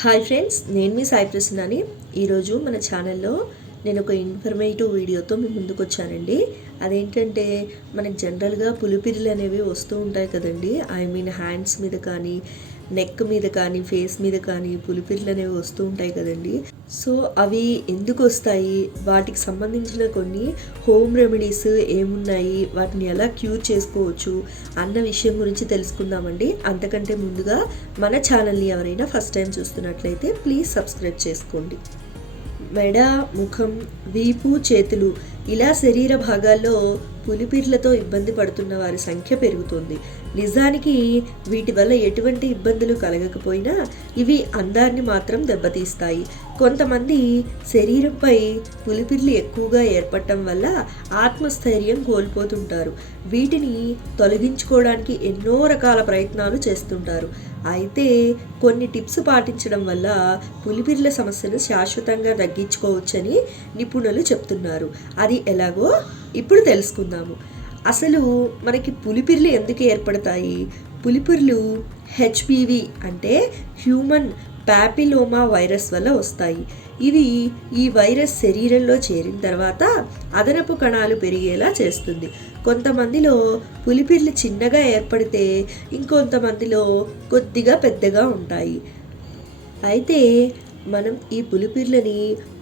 Hi friends, నేను మీ సాయి ప్రసన్నని. ఈరోజు మన ఛానల్లో నేను ఒక ఇన్ఫర్మేటివ్ వీడియోతో మీ ముందుకు వచ్చానండి. అదేంటంటే మనకి జనరల్గా పులిపిర్లు అనేవి వస్తూ ఉంటాయి కదండి. హ్యాండ్స్ మీద కానీ, నెక్ మీద కానీ, ఫేస్ మీద కానీ పులిపిర్లు అనేవి వస్తూ ఉంటాయి కదండి. సో అవి ఎందుకు వస్తాయి, వాటికి సంబంధించిన కొన్ని హోమ్ రెమెడీస్ ఏమున్నాయి, వాటిని ఎలా క్యూర్ చేసుకోవచ్చు అన్న విషయం గురించి తెలుసుకుందామండి. అంతకంటే ముందుగా మన ఛానల్ని ఎవరైనా ఫస్ట్ టైం చూస్తున్నట్లయితే ప్లీజ్ సబ్స్క్రైబ్ చేసుకోండి. మెడ, ముఖం, వీపు, చేతులు ఇలా శరీర భాగాల్లో పులిపిర్లతో ఇబ్బంది పడుతున్న వారి సంఖ్య పెరుగుతుంది. నిజానికి వీటి వల్ల ఎటువంటి ఇబ్బందులు కలగకపోయినా ఇవి అందాన్ని మాత్రం దెబ్బతీస్తాయి. కొంతమంది శరీరంపై పులిపిర్లు ఎక్కువగా ఏర్పడటం వల్ల ఆత్మస్థైర్యం కోల్పోతుంటారు. వీటిని తొలగించుకోవడానికి ఎన్నో రకాల ప్రయత్నాలు చేస్తుంటారు. అయితే కొన్ని టిప్స్ పాటించడం వల్ల పులిపిర్ల సమస్యను శాశ్వతంగా తగ్గించుకోవచ్చని నిపుణులు చెప్తున్నారు. అది ఎలాగో ఇప్పుడు తెలుసుకుందాము. అసలు మనకి పులిపిర్లు ఎందుకు ఏర్పడతాయి? పులిపిర్లు హెచ్పివి అంటే హ్యూమన్ ప్యాపిలోమా వైరస్ వల్ల వస్తాయి. ఈ వైరస్ శరీరంలో చేరిన తర్వాత అదనపు కణాలు పెరిగేలా చేస్తుంది. కొంతమందిలో పులిపిర్లు చిన్నగా ఏర్పడితే ఇంకొంతమందిలో కొద్దిగా పెద్దగా ఉంటాయి. అయితే మనం ఈ పులిపిర్లని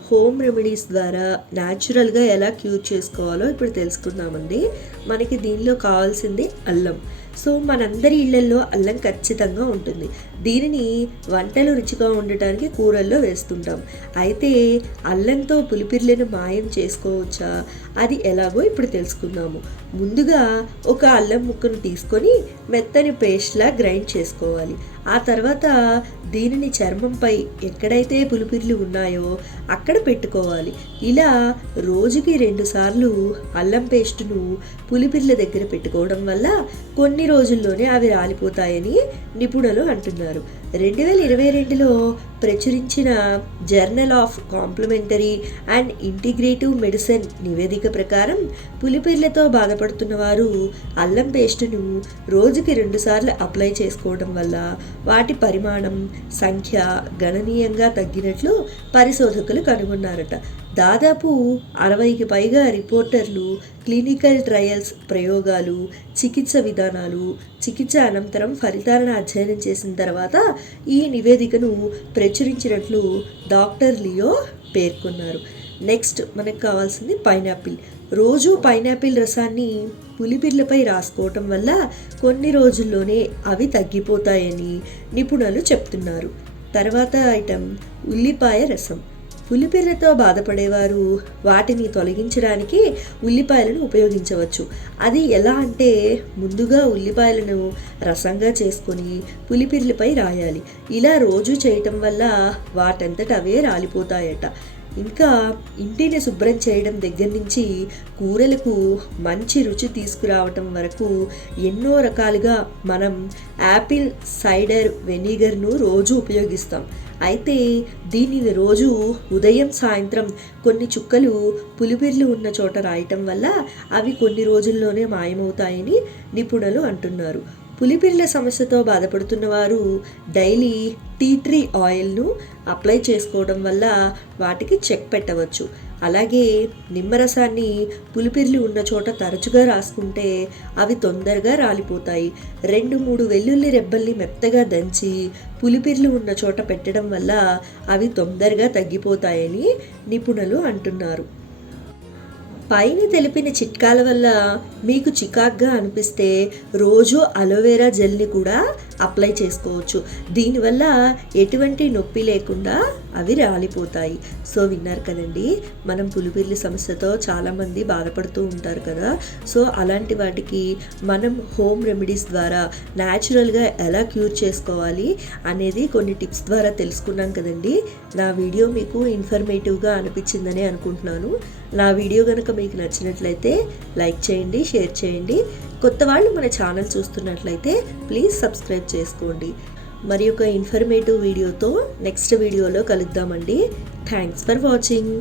హోమ్ రెమెడీస్ ద్వారా న్యాచురల్గా ఎలా క్యూర్ చేసుకోవాలో ఇప్పుడు తెలుసుకుందామండి. మనకి దీనిలో కావాల్సింది అల్లం. సో మనందరి ఇళ్లల్లో అల్లం ఖచ్చితంగా ఉంటుంది. దీనిని వంటలు రుచిగా ఉండటానికి కూరల్లో వేస్తుంటాం. అయితే అల్లంతో పులిపిర్లను మాయం చేసుకోవచ్చా, అది ఎలాగో ఇప్పుడు తెలుసుకుందాము. ముందుగా ఒక అల్లం ముక్కను తీసుకొని మెత్తని పేస్ట్లా గ్రైండ్ చేసుకోవాలి. ఆ తర్వాత దీనిని చర్మంపై ఎక్కడైతే పులిపిర్లు ఉన్నాయో అక్కడ పెట్టుకోవాలి. ఇలా రోజుకి 2 సార్లు అల్లం పేస్టును పులిపిర్ల దగ్గర పెట్టుకోవడం వల్ల కొన్ని రోజుల్లోనే అవి రాలిపోతాయని నిపుణులు అంటున్నారు. 2022లో ప్రచురించిన journal of complementary and integrative medicine నివేదిక ప్రకారం పులిపిర్లతో బాధపడుతున్న వారు అల్లం పేస్టును రోజుకి 2 సార్లు అప్లై చేసుకోవడం వల్ల వాటి పరిమాణం, సంఖ్య గణనీయంగా తగ్గినట్లు పరిశోధకులు కనుగొన్నారట. దాదాపు 60కి పైగా రిపోర్టర్లు క్లినికల్ ట్రయల్స్, ప్రయోగాలు, చికిత్స విధానాలు, చికిత్స అనంతరం ఫలితాలను అధ్యయనం చేసిన తర్వాత ఈ నివేదికను ప్రచురించినట్లు డాక్టర్ లియో పేర్కొన్నారు. నెక్స్ట్ మనకు కావాల్సింది పైనాపిల్. రోజు పైనాపిల్ రసాన్ని పులిపిర్లపై రాసుకోవటం వల్ల కొన్ని రోజుల్లోనే అవి తగ్గిపోతాయని నిపుణులు చెప్తున్నారు. తర్వాత ఐటెం ఉల్లిపాయ రసం. పులిపిర్లతో బాధపడేవారు వాటిని తొలగించడానికి ఉల్లిపాయలను ఉపయోగించవచ్చు. అది ఎలా అంటే ముందుగా ఉల్లిపాయలను రసంగా చేసుకొని పులిపిర్లపై రాయాలి. ఇలా రోజు చేయటం వల్ల వాటంతట అవే రాలిపోతాయట. ఇంకా ఇంటిని శుభ్రం చేయడం దగ్గర నుంచి కూరలకు మంచి రుచి తీసుకురావటం వరకు ఎన్నో రకాలుగా మనం యాపిల్ సైడర్ వెనిగర్ను రోజు ఉపయోగిస్తాం. అయితే దీనిని రోజు ఉదయం, సాయంత్రం కొన్ని చుక్కలు పులిపిర్లు ఉన్న చోట రాయటం వల్ల అవి కొన్ని రోజుల్లోనే మాయమవుతాయని నిపుణులు అంటున్నారు. పులిపిర్ల సమస్యతో బాధపడుతున్న వారు డైలీ టీ ట్రీ ఆయిల్ను అప్లై చేసుకోవడం వల్ల వాటికి చెక్ పెట్టవచ్చు. అలాగే నిమ్మరసాన్ని పులిపిర్లు ఉన్న చోట తరచుగా రాసుకుంటే అవి తొందరగా రాలిపోతాయి. 2-3 వెల్లుల్లి రెబ్బల్ని మెత్తగా దంచి పులిపిర్లు ఉన్న చోట పెట్టడం వల్ల అవి తొందరగా తగ్గిపోతాయని నిపుణులు అంటున్నారు. పైన తెలిపిన చిట్కాల వల్ల మీకు చికాగ్గా అనిపిస్తే రోజు అలోవెరా జెల్ని కూడా అప్లై చేసుకోవచ్చు. దీనివల్ల ఎటువంటి నొప్పి లేకుండా అవి రాలిపోతాయి. సో విన్నారు కదండి, మనం పులిపిర్ల సమస్యతో చాలామంది బాధపడుతూ ఉంటారు కదా. సో అలాంటి వాటికి మనం హోమ్ రెమెడీస్ ద్వారా న్యాచురల్గా ఎలా క్యూర్ చేసుకోవాలి అనేది కొన్ని టిప్స్ ద్వారా తెలుసుకున్నాం కదండి. నా వీడియో మీకు ఇన్ఫర్మేటివ్గా అనిపించిందని అనుకుంటున్నాను. నా వీడియో కనుక మీకు నచ్చినట్లయితే లైక్ చేయండి, షేర్ చేయండి. కొత్త వాళ్ళు మన ఛానల్ చూస్తున్నట్లయితే ప్లీజ్ సబ్స్క్రైబ్ చేసుకోండి. మరి ఒక ఇన్ఫర్మేటివ్ వీడియోతో నెక్స్ట్ వీడియోలో కలుద్దామండి. Thanks for watching.